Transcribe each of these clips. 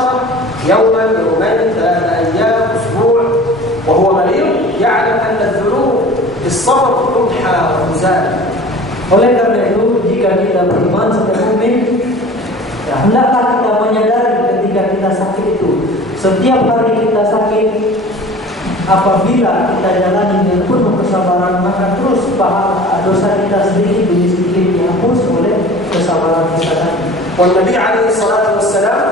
يوما يومين 3 أيام أسبوع وهو مريض يعلم أن الذنوب بالصبر تمحى وتزال. Oleh karena itu, jika kita beriman sebagai mukmin, ya, hendaklah kita menyadari ketika kita sakit itu. Setiap hari kita sakit, apabila kita jalani dengan penuh kesabaran, maka terus pahala dosa kita sedikit demi sedikit dihapus oleh kesabaran kita tadi. والنبي عليه الصلاة والسلام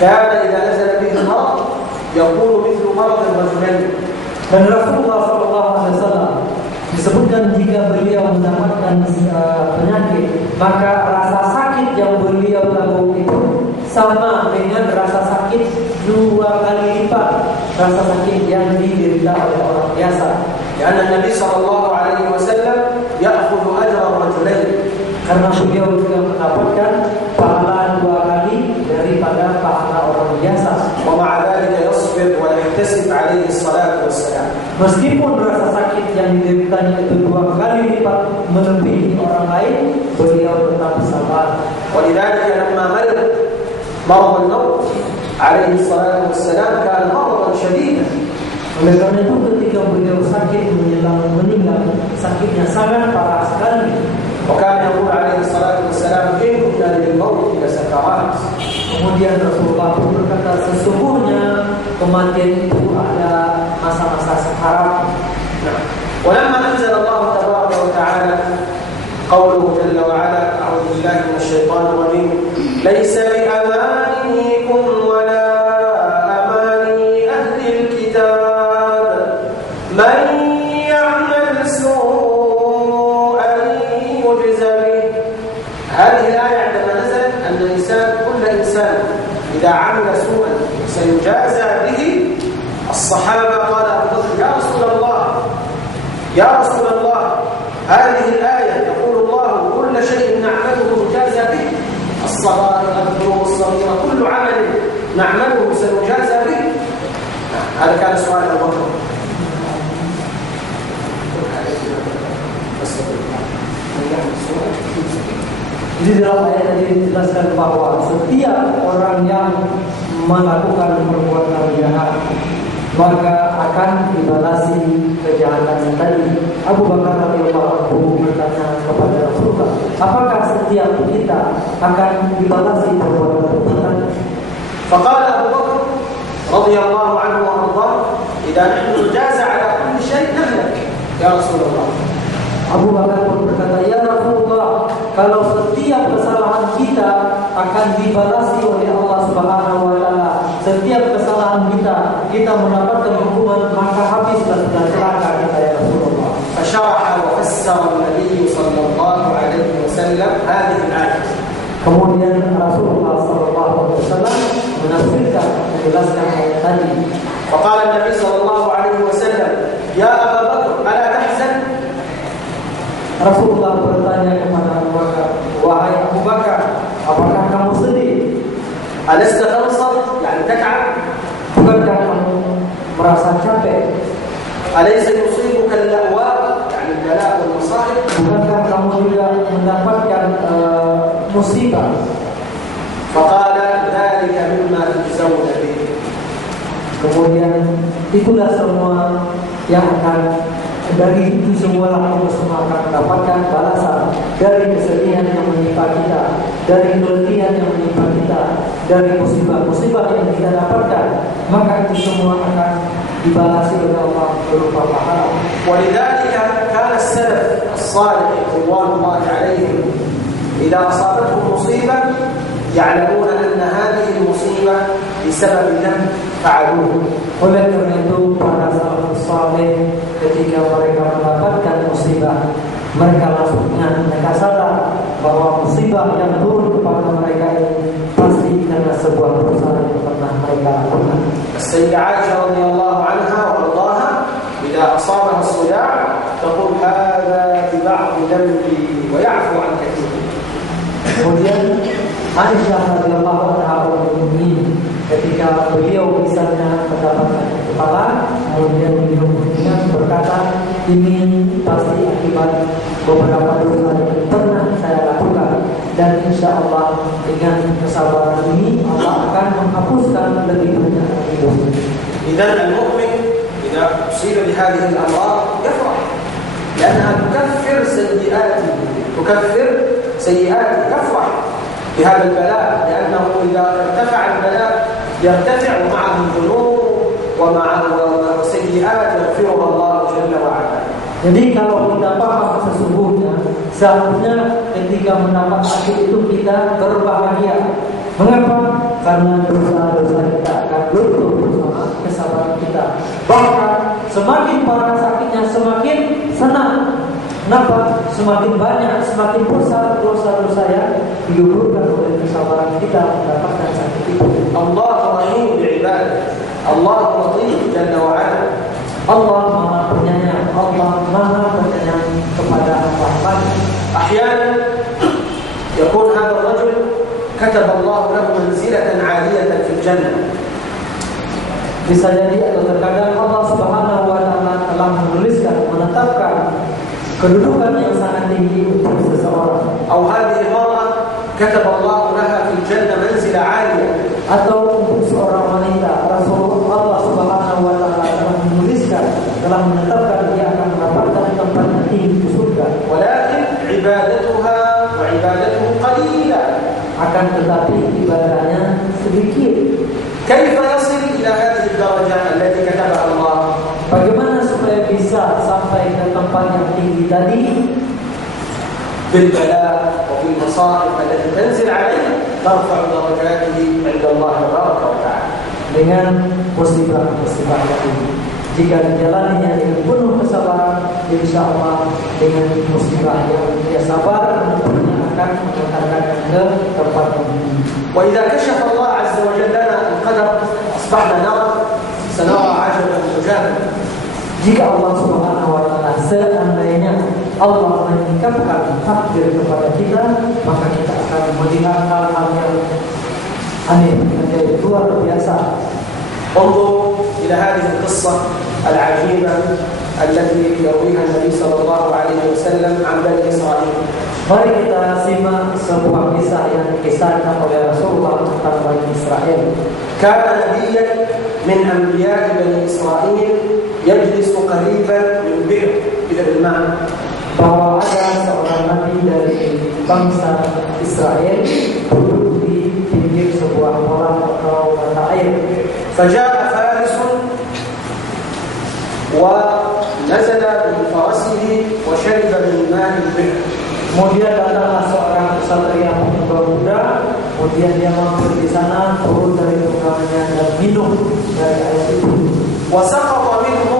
كان إذا نزل به المرض يقول مثل مرض الرجلين. Dan Rasulullah SAW disebutkan jika beliau mendapatkan penyakit, maka rasa sakit yang beliau tanggung itu sama dengan rasa sakit 2 kali lipat rasa sakit yang diderita oleh orang biasa. Karena Nabi SAW يأخذ أجر الرجلين, karena beliau juga mendapatkan pahala 2 kali daripada pahala orang biasa. ومع ذلك يصبر ويحتسب عليه الصلاة والسلام. Meskipun rasa sakit yang dideritanya itu 2 kali lipat melebihi orang lain, beliau tetap sabar. ولذلك لما مرض الموت عليه الصلاة والسلام كان مرضا شديدا. Oleh karena itu ketika beliau sakit meninggal, sakitnya sangat parah sekali. وكان يقول عليه الصلاة والسلام إن كنا للموت لسكرات. Kemudian Rasulullah pun berkata, sesungguhnya kematian itu ada masa-masa sekarat. ولما أنزل الله تبارك وتعالى قوله جل وعلا أعوذ بالله من الشيطان الرجيم ليس بأمانيكم ولا أماني أهل الكتاب من يعمل سوءا يجز به. هذه الآية عندما نزلت أن كل إنسان إذا عمل سوءا سيجازى به. الصحابة قال أبو بكر يا رسول الله هذه الآية يقول الله كل شيء نعمله نجازى به، الصغائر الذنوب الصغيرة كل عمل نعمله سنجازى به. هذا كان سؤال أبو بكر. Di dalam ayat ini dijelaskan bahwa setiap orang yang melakukan perbuatan jahat maka akan dibalasi kejahatannya tadi. Abu Bakar radhiyallahu anhu bertanya kepada Rasulullah, apakah setiap kita akan dibalasi perbuatan? فقال أبو بكر رضي الله عنه وأرضاه إذا نحن نجازى على كل شيء نهلك يا رسول الله. Abu Bakar pun berkata, ya Rasulullah, kalau setiap kesalahan kita akan dibalasi oleh Allah Subhanahu wa taala, setiap kesalahan kita mendapatkan hukuman, maka habislah sudah celaka kita ya Rasulullah. فشرح وفسر النبي صلى الله عليه وسلم هذه الآية. Kemudian Rasulullah sallallahu alaihi wasallam menafsirkan, menjelaskan ayat tadi. فقال النبي صلى الله عليه وسلم يا أبا بكر ألا تحزن. Rasulullah bertanya kepada Abu Bakar, wahai Abu Bakar, apakah kamu sedih? ألست تنصب يعني تتعب؟ Bukankah kamu merasa capek? أليس يصيبك اللأواء يعني البلاء والمصائب؟ Bukankah kamu juga mendapatkan musibah? فقال ذلك مما تجزون به. Kemudian itulah semua yang akan, dari itu semua kamu semua akan mendapatkan balasan dari kesedihan yang menimpa kita, dari keletihan yang menimpa kita, dari musibah-musibah yang kita dapatkan, maka itu semua akan dibalasi oleh Allah berupa pahala. ولذلك كان السلف الصالح رضوان الله عليهم إذا أصابتهم مصيبة يعلمون أن هذه المصيبة بسبب ذنب فعلوه. Oleh karena itu para salafus saleh ketika mereka mendapatkan musibah, mereka sadar bahwa musibah yang turun kepada mereka ini pasti karena sebuah dosa yang pernah mereka lakukan. السيدة عائشة رضي الله عنها وارضاها إذا أصابها الصداع تقول هذا ببعض ذنبي ويعفو عن كثير. Kemudian Aisyah radhiyallahu anha ketika beliau misalnya mendapatkan kepala, kemudian beliau berkata, ini pasti akibat beberapa dosa yang pernah saya lakukan, dan insya Allah dengan kesabaran ini Allah akan menghapus lebih banyak dosa. إذا المؤمن إذا أصيب بهذه الأمراض يفرح لأنها تكفر سيئاته يفرح بهذا البلاء لأنه إذا ارتفع البلاء يرتفع معه الذنوب ومعه سيئات يغفرها الله جل وعلا. Jadi kalau kita paham sesungguhnya, seharusnya ketika mendapat sakit itu kita berbahagia. Mengapa? Karena dosa-dosa kita akan luntur bersama kesabaran kita. Bahkan semakin parah sakitnya semakin senang. Kenapa? Semakin banyak, semakin besar dosa-dosa yang digugurkan oleh kesabaran kita mendapatkan sakit itu. Allah rahim bi'ibad. Allah latif jalla wa ala. Allah Maha Penyayang, Allah Maha Penyayang kepada hamba-Nya. أحيانا يكون هذا الرجل كتب الله له منزلة عالية في الجنة. Bisa jadi atau terkadang Allah Subhanahu wa taala telah menuliskan, menetapkan kedudukan yang sangat tinggi untuk seseorang. أو هذه المرأة كتب الله لها في الجنة منزلة عالية. Atau untuk seorang wanita, Rasulullah Allah Subhanahu wa taala telah menuliskan, telah menetapkan dia akan mendapatkan tempat yang tinggi di surga. ولكن عبادتها وعبادته قليلة. Akan tetapi ibadahnya sedikit. كيف يصل إلى هذه الدرجة التي كتبها الله؟ Bagaimana supaya bisa sampai ke tempat yang tinggi tadi? بالبلاء وبالمصائب التي تنزل عليه ترفع درجاته عند الله تبارك وتعالى. Dengan musibah-musibah tadi. Jika dijalaninya dengan penuh kesabaran, insya Allah dengan musibah yang dia sabar, tentunya akan mengantarkan ke tempat yang tinggi. وإذا كشف الله عز وجل لنا القدر أصبحنا سنرى عجبا عجابا. Jika Allah Subhanahu wa taala seandainya Allah menyingkapkan takdir kepada kita, maka kita akan melihat hal-hal yang aneh, yang luar biasa. انظر إلى هذه القصة العجيبة التي يرويها النبي صلى الله عليه وسلم عن بني إسرائيل. Mari kita simak sebuah kisah yang dikisahkan oleh Rasulullah tentang Bani Israel. كان نبيا من أنبياء بني إسرائيل يجلس قريبا من بئر الماء. Bahwa ada seorang nabi dari bangsa Israel duduk di pinggir sebuah kolam atau mata air. فجاء فارس ونزل من فرسه وشرب من ماء البئر. Kemudian datanglah seorang ksatria pemuda, kemudian dia mampir di sana, turun dari tunggangannya dan minum dari air itu. وسقط منه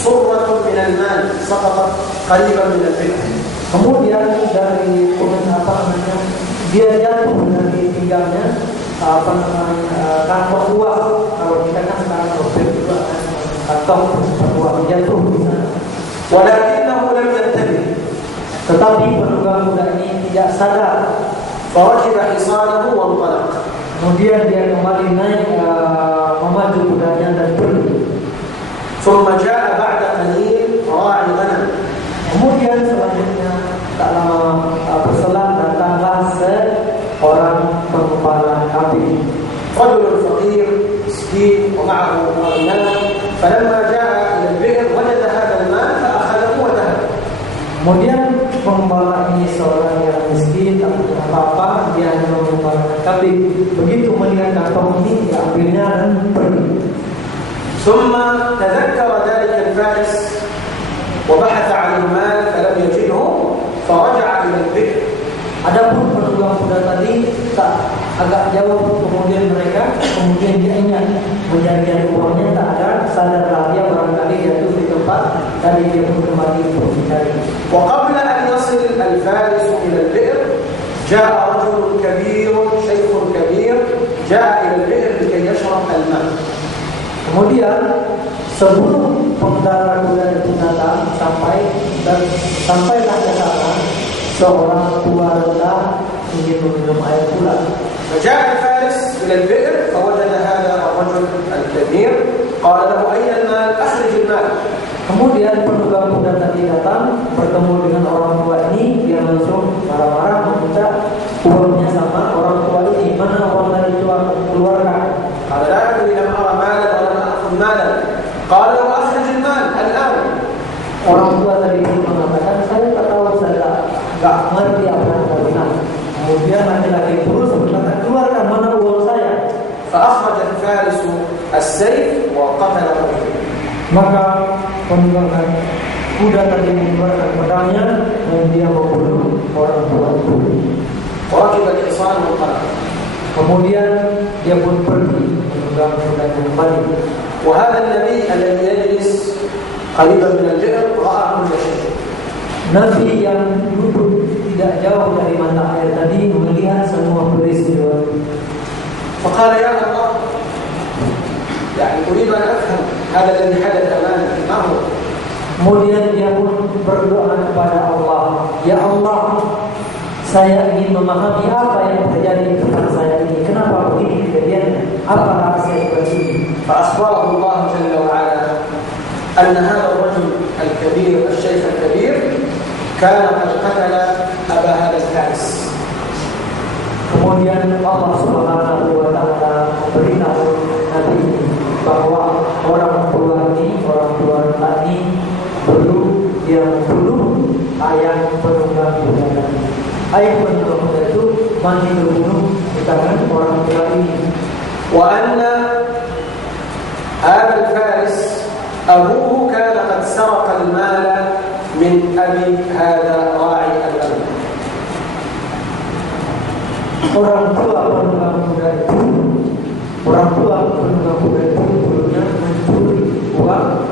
صرة من الماء سقطت قريبا من البئر. Kemudian dari dia jatuh dari pinggangnya kantong uang. Kalau kita kan sekarang sopir juga kantong uang jatuh di sana. ولكنه لم ينتبه. Tetapi penunggang kuda ini tidak sadar. فركب حصانه وانطلق. Kemudian dia kembali naik memacu kudanya dan pergi. ثم جاء بعد قليل راعي غنم. Kemudian selanjutnya tak lama berselang datanglah seorang pengembala kambing. رجل فقير مسكين ومعه غنم فلما جاء إلى البئر وجد هذا الماء فأخذه وذهب. Kemudian pengembala ini seorang yang miskin, tak punya apa-apa, dia hanya mengembalakan kambing. Begitu melihat kantong ini, diambilnya dan pergi. ثم تذكر ذلك الفارس وبحث عن المال فلم يجده فرجع إلى البئر. Adapun penunggang kuda tadi tak agak jauh, kemudian dia ingat mencari uangnya tak ada, sadarlah dia barangkali jatuh di tempat tadi dia pun kembali untuk mencari. وقبل أن يصل الفارس إلى البئر جاء رجل كبير شيخ كبير جاء إلى البئر لكي يشرب الماء. Kemudian sebelum pengendara kuda itu datang sampailah ke sana seorang tua renta ingin meminum air pula. فجاء الفارس إلى البئر فوجد هذا الرجل الكبير قال له أين المال؟ أخرج المال. Kemudian penunggang kuda tadi datang bertemu dengan orang tua ini, dia langsung marah-marah meminta uangnya sama orang tua ini. Mana uang tadi itu keluarkan? قال لا قال وأخرج المال الآن. Orang tua tadi pun mengatakan, saya tak tahu, saya tak mengerti apa yang Anda bilang. Kemudian laki-laki terus berkata, keluarkan mana uang saya. فأخرج الفارس السيف وقتل الرجل. Maka penunggang kuda tadi mengeluarkan pedangnya dan dia membunuh orang tua itu. وركب الحصان وانطلق. Kemudian dia pun pergi menunggang kudanya kembali. وهذا النبي الذي يجلس قريبا من البئر رأى كل شيء. Nabi yang duduk tidak jauh dari mata air tadi melihat semua peristiwa. فقال يا الله، يعني أريد أن أفهم هذا الذي حدث أمامي ما هو. Kemudian dia pun berdoa kepada Allah, ya Allah, saya ingin memahami apa yang terjadi di depan saya ini. Kenapa begini kejadiannya? Apa rahasia begini? فأخبره الله جل وعلا أن هذا الرجل الكبير الشيخ الكبير كان قد قتل أبا هذا الفارس. Kemudian Allah Subhanahu wa taala memberitahu Nabi ini bahwa orang tua tadi dulu dia membunuh ayah penunggang kuda tadi. Ayah penunggang kuda itu mati terbunuh di tangan orang tua ini. وأن هذا الفارس أبوه كان قد سرق المال من أبي هذا راعي الغنم. Orang tua penunggang kuda itu dulunya mencuri uang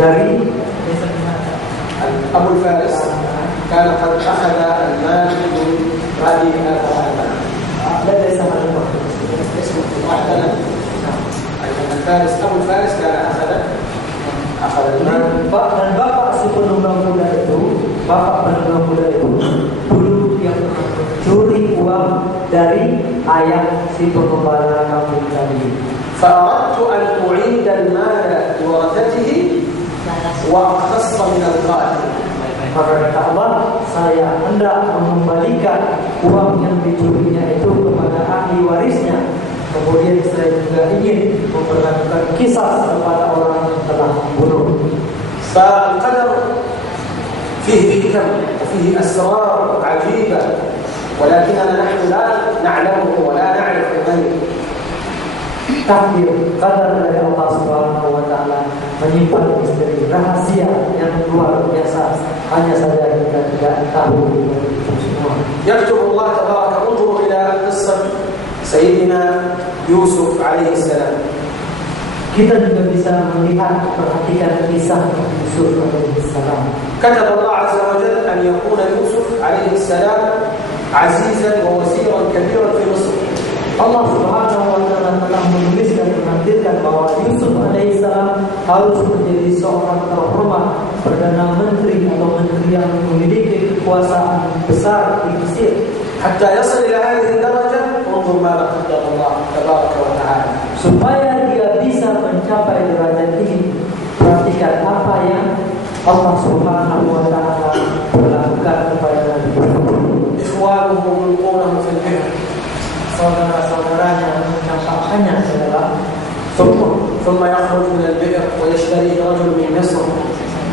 dari desa binatang. أبو الفارس كان قد أخذ المال من أبي هذا راعي الغنم. لا desa mana اسمه راعي الغنم. الفارس أبو الفارس كان أخذ المال. Dan bapak si penunggang kuda itu dulu yang mencuri uang dari ayah si pengembala kampung tadi. فأردت أن أعيد المال لورثته وأقتص من القاتل. Maka kata Allah, saya hendak mengembalikan uang yang dicurinya itu kepada ahli warisnya. Kemudian saya juga ingin memperlakukan kisah kepada orang yang telah membunuh. فالقدر فيه حكم وفيه أسرار عجيبة ولكننا نحن لا نعلمه ولا نعرف غيره. Takdir, qadar dari Allah Subhanahu wa taala menyimpan misteri rahasia yang luar biasa, hanya saja kita tidak tahu itu semua. يكتب الله تبارك. انظروا إلى قصة سيدنا يوسف عليه السلام. Kita juga bisa melihat, perhatikan kisah Yusuf alaihi salam. كتب الله عز وجل أن يكون يوسف عليه السلام عزيزا ووزيرا كبيرا في مصر. Allah Subhanahu wa taala telah menulis dan menakdirkan bahwa Yusuf alaihissalam harus menjadi seorang terhormat, perdana menteri atau menteri yang memiliki kekuasaan besar di Mesir. حتى يصل إلى هذه الدرجة انظر ماذا قدر الله تبارك وتعالى. Supaya dia bisa mencapai derajat ini, perhatikan apa yang Allah Subhanahu wa taala lakukan kepada Nabi Yusuf. إخوانه يلقونه في البئر. Saudara-saudaranya mencampakkannya ke dalam sumur. ثم يخرج من البئر ويشتريه رجل من مصر.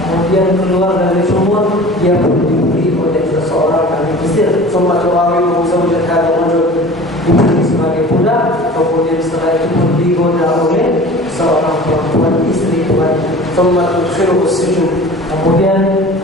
Kemudian keluar dari sumur, dia dibeli oleh seseorang dari Mesir. ثم تراوده زوجة هذا الرجل. Dibeli sebagai budak. Kemudian setelah itu pun digoda oleh seorang perempuan istri tuannya. ثم تدخله السجن. Kemudian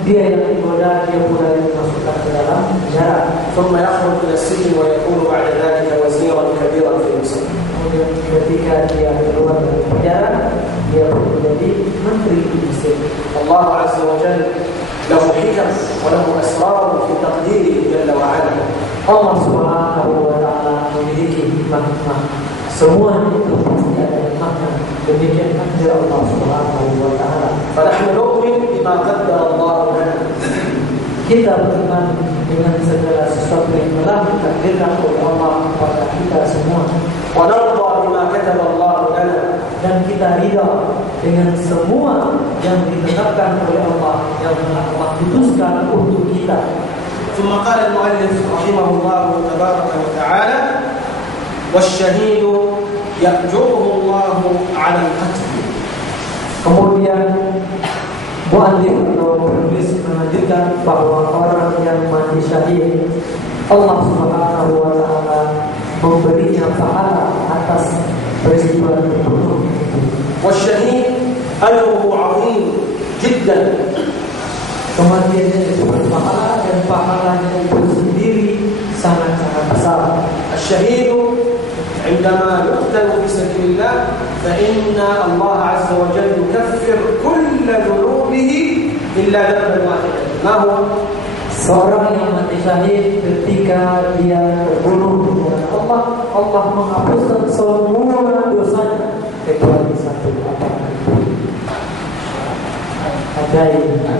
dia yang digoda, dia pula dimasukkan ke dalam penjara. ثم يخرج من السجن ويكون بعد ذلك وزيرا كبيرا في مصر. Kemudian ketika dia keluar dari penjara, dia pun menjadi menteri di Mesir. الله عز وجل له حكم وله أسرار في تقديره جل وعلا. Allah Subhanahu wa taala memiliki hikmah-hikmah. Semua itu pasti ada hikmahnya. Demikian takdir Allah Subhanahu wa taala. فنحن نؤمن بما قدر الله لنا. Kita beriman dengan segala sesuatu yang telah ditakdirkan oleh Allah kepada kita semua. ونرضى بما كتب الله لنا. Dan kita ridha dengan semua yang ditetapkan oleh Allah, yang Allah putuskan untuk kita. ثم قال المؤلف رحمه الله تبارك وتعالى: والشهيد يأجره الله على القتل. Kemudian mu'allif atau penulis melanjutkan bahwa orang yang mati syahid Allah Subhanahu wa taala memberinya pahala atas peristiwa terbunuh. Wasyahid ajruhu 'azim jiddan. Kematiannya itu berpahala dan pahalanya itu sendiri sangat-sangat besar. Asy-syahidu عندما يقتل في سبيل الله فإن الله عز وجل يكفر كل ذنوبه إلا ذنبا واحدا. ما هو؟ Seorang yang mati syahid ketika dia terbunuh dengan Allah menghapuskan semua dosanya kecuali satu, apa? Ad-dain.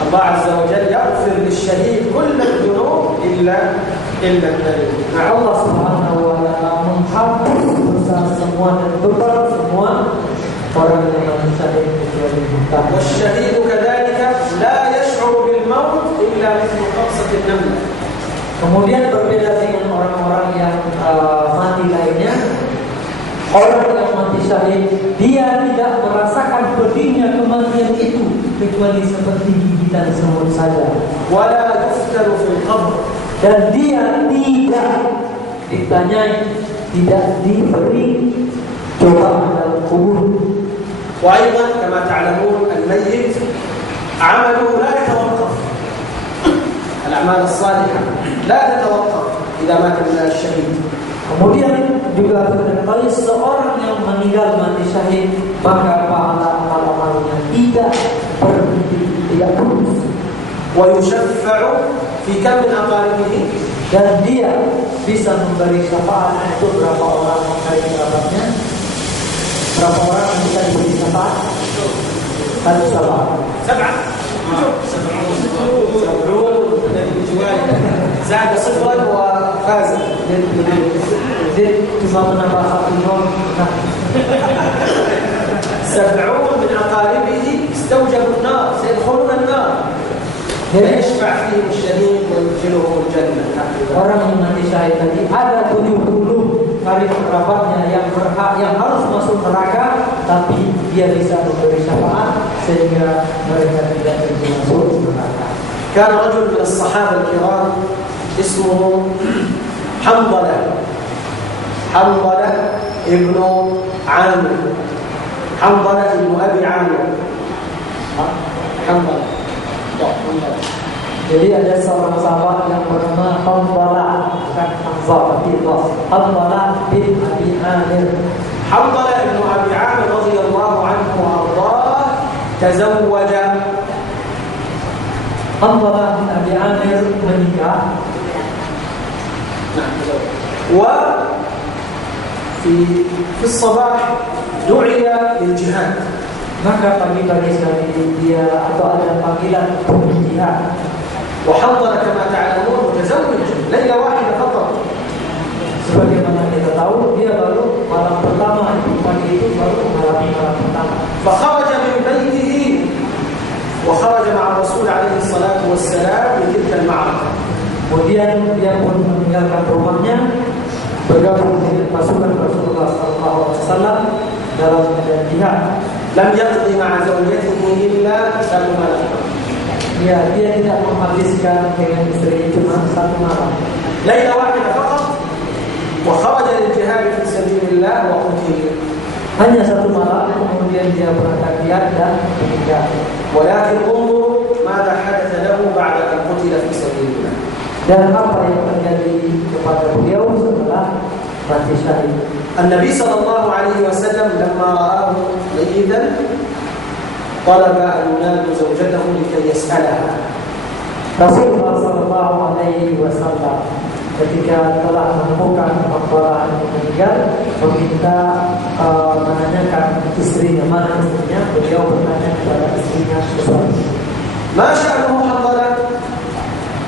الله عز وجل يغفر للشهيد كل الذنوب إلا الدين. Allah Subhanahu wa taala menghapus dosa semua dan total semua orang yang mati syahid kecuali buta. والشهيد كذلك لا يشعر بالموت إلا مثل قبضة النملة. Kemudian berbeda dengan orang-orang yang mati lainnya. Orang yang mati syahid dia tidak merasakan pedihnya kematian itu kecuali seperti gigitan semut saja. ولا يفتر في القبر. Dan dia tidak ditanyai, tidak diberi cobaan dalam kubur. وأيضا كما تعلمون الميت عمله لا يتوقف. الأعمال الصالحة لا تتوقف إذا مات من الشهيد. Kemudian juga terkait seorang yang meninggal mati syahid maka pahala amal-amalnya tidak berhenti, tidak putus. ويشفع في كم من أقاربه. Dan dia bisa memberi syafaat untuk berapa orang dari kerabatnya. Berapa orang yang bisa diberi syafaat? Satu syafaat. زاد صفرا وفاز. Zid cuma menambah satu nol. 70 من أقاربه استوجبوا النار سيدخلون النار فيشفع فيهم الشهيد ويدخلهم الجنة. Orang yang mati syahid tadi ada 70 karib kerabatnya yang berhak, yang harus masuk neraka, tapi dia bisa memberi syafaat sehingga mereka tidak masuk neraka. كان رجل من الصحابة الكرام اسمه حنظلة ابن عامر. حنظلة ابن أبي عامر. حنظلة. Jadi ada seorang sahabat yang bernama Hanzalah, bukan Hamzah, tapi Hanzalah bin Abi Amir. حنظلة ابن أبي عامر رضي الله عنه وأرضاه تزوج. Hanzalah bin Abi Amir menikah. وفي الصباح دعي للجهاد. Maka pagi-pagi sekali dia atau ada panggilan untuk jihad. وحضر كما تعلمون متزوج ليلة واحدة فقط. Sebagaimana kita tahu dia baru malam pertama, pagi itu baru malam pertama. فخرج من بيته وخرج مع الرسول عليه الصلاة والسلام لتلك المعركة. Kemudian dia pun meninggalkan rumahnya, bergabung dengan pasukan Rasulullah SAW dalam medan jihad. لم يقضي مع زوجته إلا 1 malam. Ya, dia tidak menghabiskan dengan istri cuma 1 malam. ليلة واحدة فقط وخرج للجهاد في سبيل الله وقتل. Hanya 1 malam, kemudian dia berangkat jihad dan meninggal. ولكن انظروا ماذا حدث له بعد أن قتل في سبيل الله. Dan apa yang terjadi kepada beliau setelah mati syahid? النبي صلى الله عليه وسلم لما رآه ميتا طلب أن ينادي زوجته لكي يسألها. Rasulullah sallallahu alaihi wasallam ketika telah menemukan Hanzalah yang meninggal meminta menanyakan istrinya, mana istrinya. Beliau bertanya kepada istrinya sesuatu. ما شأنه حنظلة؟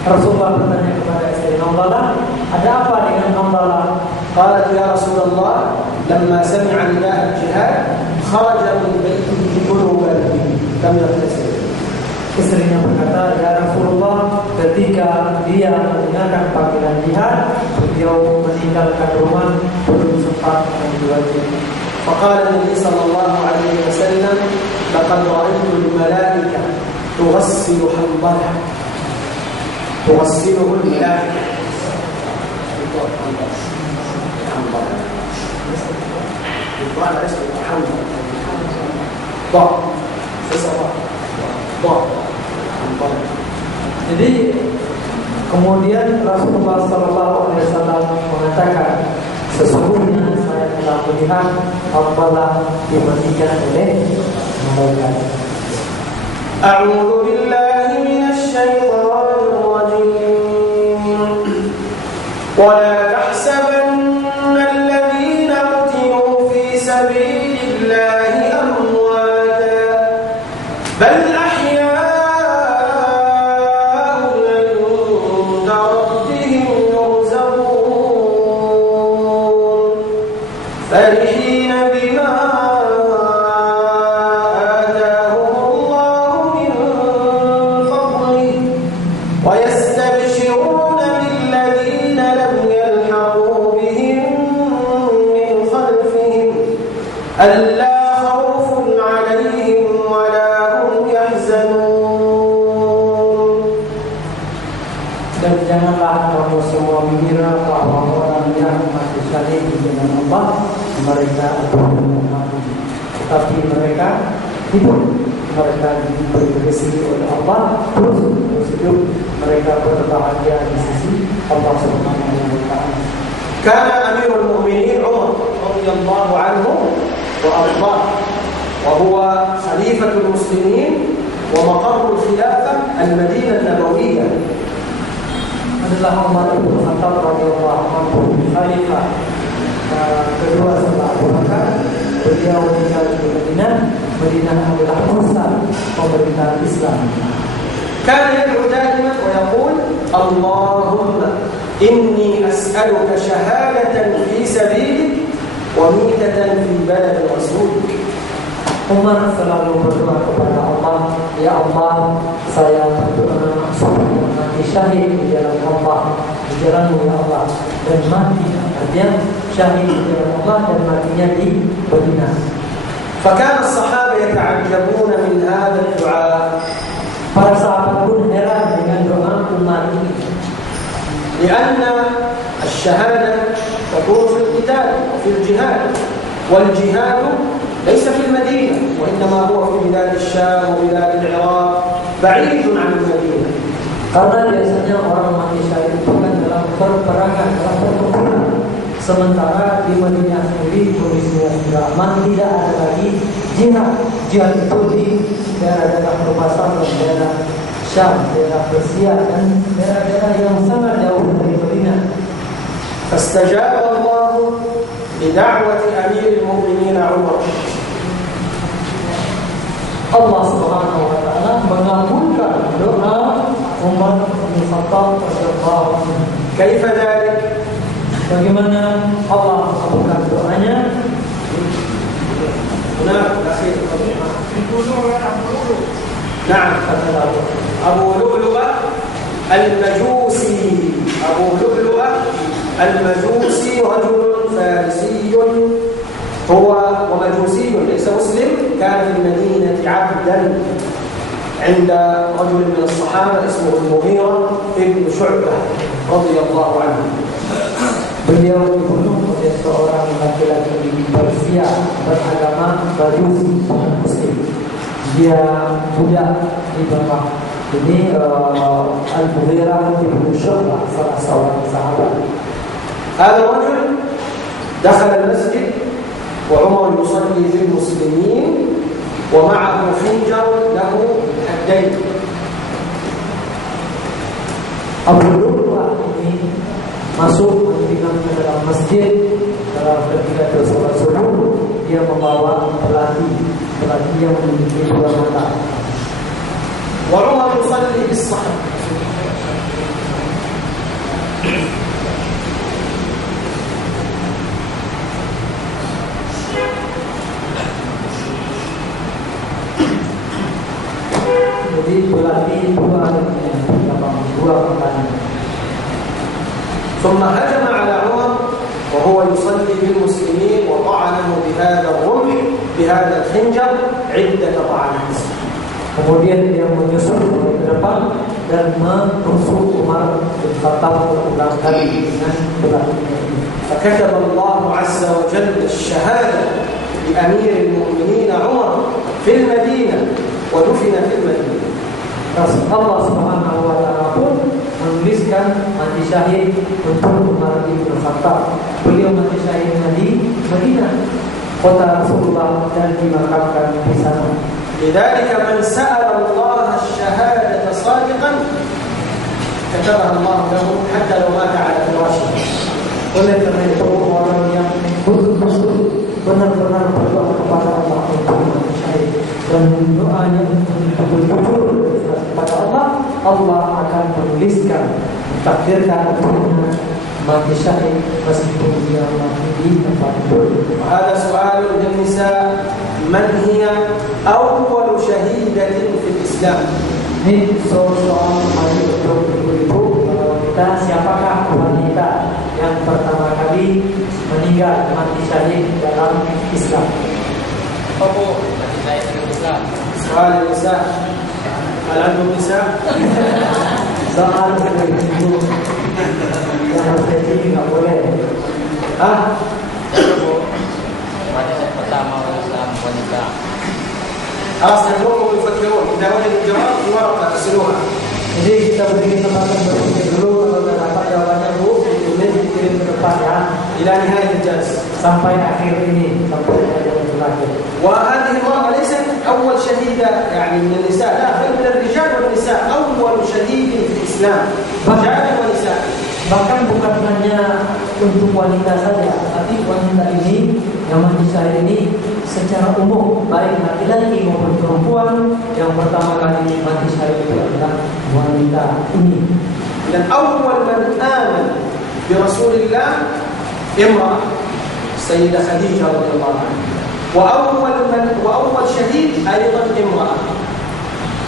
Rasulullah bertanya kepada istri Hanzalah, ada apa dengan Hanzalah? قالت يا رسول الله لما سمع نداء الجهاد خرج من بيته جنوبا لم يغتسل. Istrinya berkata, ya Rasulullah, ketika dia mendengarkan panggilan jihad, beliau meninggalkan rumah belum sempat mandi wajib. فقال النبي صلى الله عليه وسلم لقد رأيت الملائكة تغسل حنظلة تغسله الملائكة Jadi kemudian Rasulullah SAW mengatakan, sesungguhnya saya telah melihat hamba dimandikan oleh malaikat. A'udzu billahi minasy syaithanir rajim. Wa la tahsabanna alladhina qutilu fi sabilillahi amwata bal فرحين بما آتاهم الله من فضله ويستبشرون بالذين لم يلحقوا بهم من خلفهم ألا خوف عليهم ولا هم يحزنون. Dan janganlah kamu semua mengira bahwa orang yang mati syahid di jalan Allah mereka mati, tetapi mereka hidup, mereka diberi rezeki oleh Allah terus hidup, mereka berbahagia di sisi Allah Subhanahu wa taala. Kana Amirul Mu'minin Umar radhiyallahu anhu wa arda wa huwa khalifatul muslimin wa maqarrul khilafah al-Madinah an-Nabawiyyah. Adalah Umar bin Khattab radhiyallahu anhu, khalifah kedua setelah Abu Bakar. Beliau tinggal di Madinah. Madinah adalah pusat pemerintahan Islam. Kana yad'u daiman wa yaqul Allahumma inni as'aluka syahadatan fi sabilik wa mitatan fi balad rasulik. Umar selalu berdoa kepada Allah, ya Allah, saya berdoa supaya mati syahid di jalan Allah, di jalan-Mu ya Allah, dan mati artinya syahid di jalan Allah dan matinya di Madinah. فكان الصحابة يتعجبون من هذا الدعاء. Para sahabat pun heran dengan doa Umar ini. لأن الشهادة تكون في القتال وفي الجهاد، والجهاد ليس في المدينة وإنما هو في بلاد الشام وبلاد العراق بعيد عن المدينة. Karena biasanya orang mati syahid itu kan dalam peperangan, dalam pertempuran. Sementara di Madinah sendiri kondisinya sudah aman, tidak ada lagi jihad. Jihad itu di daerah-daerah perbatasan, daerah Syam, daerah Persia dan daerah-daerah yang sangat jauh dari Madinah. فاستجاب الله لدعوة أمير المؤمنين عمر. Allah Subhanahu wa taala mengabulkan doa Umar bin Khattab radhiyallahu anhu. Kaifa dzalik? Bagaimana Allah mengabulkan doanya? Nah, Abu Lu'lu'ah al-Majusi. Abu Lu'lu'ah al-Majusi rajul farisi هو ومجوسي ليس مسلم، كان في المدينة عبدا عند رجل من الصحابة اسمه المغيرة ابن شعبة رضي الله عنه. Beliau dibunuh oleh seorang laki-laki di Persia beragama Majusi, bukan Muslim. Dia budak di bawah. Ini Al-Mughirah bin Syu'bah, salah seorang sahabat. هذا الرجل دخل المسجد وعمر يصلي في المسلمين ومعه خنجر له حدين. Abu Lu'lu'ah ini masuk ke dalam masjid dalam ketika sholat subuh. Dia membawa pelati yang memiliki dua mata. وعمر يصلي بالصحن. Jadi pelati dua matanya. ثم هجم على عمر وهو يصلي بالمسلمين وطعنه بهذا بهذا الخنجر عدة طعنات. Kemudian dia menyusul ke depan dan menusuk Umar bin Khattab berulang kali dengan belahannya ini. فكتب الله عز وجل الشهادة لأمير المؤمنين عمر في المدينة ودفن في المدينة. Allah Subhanahu wa taala pun menuliskan mati syahid untuk Umar bin Khattab. Beliau mati syahid di Madinah, kota Rasulullah, dan dimakamkan di sana. لذلك من سأل الله الشهادة صادقا كتبها الله له حتى لو مات على فراشه. Oleh karena itu orang yang betul-betul benar-benar berdoa kepada Allah untuk mati syahid dan doanya betul-betul kepada Allah, Allah akan menuliskan, takdirkan untuknya mati syahid meskipun dia mati di tempat itu. هذا سؤال للنساء: من هي أول شهيدة في الإسلام؟ Ini soal untuk ibu-ibu kita, siapakah wanita yang pertama kali meninggal mati syahid dalam Islam? سؤال النساء: هل عندهم نساء؟ Soal ibu-ibu yang harus jadi nggak boleh. Wanita pertama Islam wanita. خلاص يدركوا ويفكرون إذا وجدوا الجواب في ورقة أرسلوها. Jadi kita beri kesempatan berpikir dulu, kalau dapat jawabannya Bu, ditulis dikirim ke depan ya. إلى نهاية الجلسة Sampai akhir ini, sampai akhir terakhir. وهذه المرأة ليست أول شهيدة يعني من النساء، لا بل من الرجال والنساء، أول شهيد في الإسلام رجال ونساء. Bahkan bukan hanya untuk wanita saja, tapi wanita ini yang mati syahid ini secara umum, baik laki-laki maupun perempuan, yang pertama kali mati syahid itu adalah wanita ini. Dan awal man aman bi Rasulillah imra'ah Sayyidah Khadijah radhiyallahu anha. Wa awal syahid aidan imra'ah.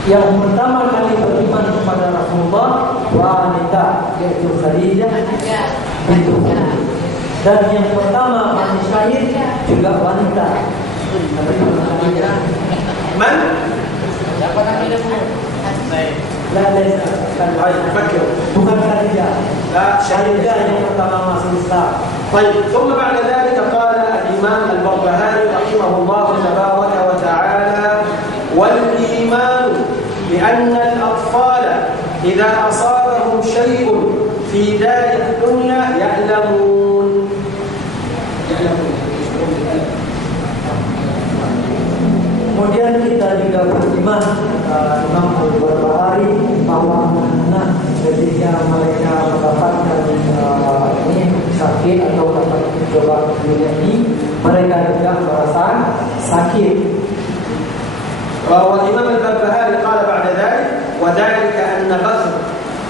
Yang pertama kali beriman kepada Rasulullah wanita, yaitu Khadijah binti Khuwailid. Dan yang pertama mati syahid juga wanita. Man? Siapa namanya Bu? Bukan Khadijah. لا Khadijah yang pertama masuk Islam. طيب ثم بعد ذلك قال الإمام البربهاري رحمه الله تبارك وتعالى: والإيمان بأن الأطفال إذا أصابهم شيء في دار الدنيا يعلمون. Kemudian kita juga beriman Imam Al-Barbahari bahwa anak ketika mereka mendapatkan ini sakit atau dapat mencoba dunia ini, mereka juga merasa sakit. والإمام البربهاري قال بعد ذلك: وذلك أن بكر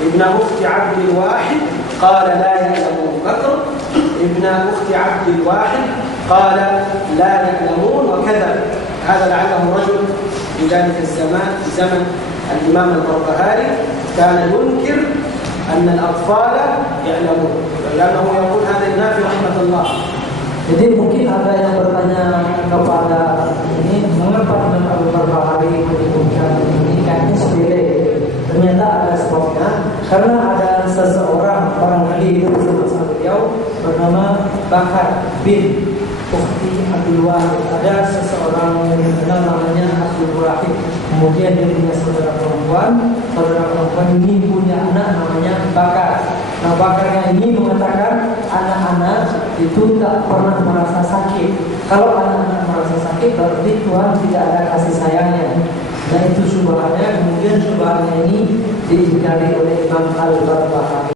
ابن أخت عبد الواحد قال لا يعلمون. بكر ابن أخت عبد الواحد قال لا يعلمون وكذا. هذا لعله رجل في ذلك الزمان، في زمن الإمام البربهاري، كان ينكر أن الأطفال يعلمون، لأنه يقول هذا ينافي رحمة الله. Jadi mungkin ada yang bertanya kepada ini, mengapa Imam Al-Barbahari menyebutkan ini kayaknya sepele? Ternyata ada sebabnya, karena ada seseorang barangkali itu bersama beliau bernama Bakar bin Ukhti Abdul Wahid. Ada seseorang yang dikenal namanya Abdul Wahid. Kemudian dia punya saudara perempuan ini punya anak namanya Bakar. Nah, Bakarnya ini mengatakan anak-anak itu tak pernah merasa sakit. Kalau anak-anak merasa sakit, berarti Tuhan tidak ada kasih sayangnya. Nah, itu subhannya. Kemudian subhannya ini diingkari oleh Imam Al-Barbahari.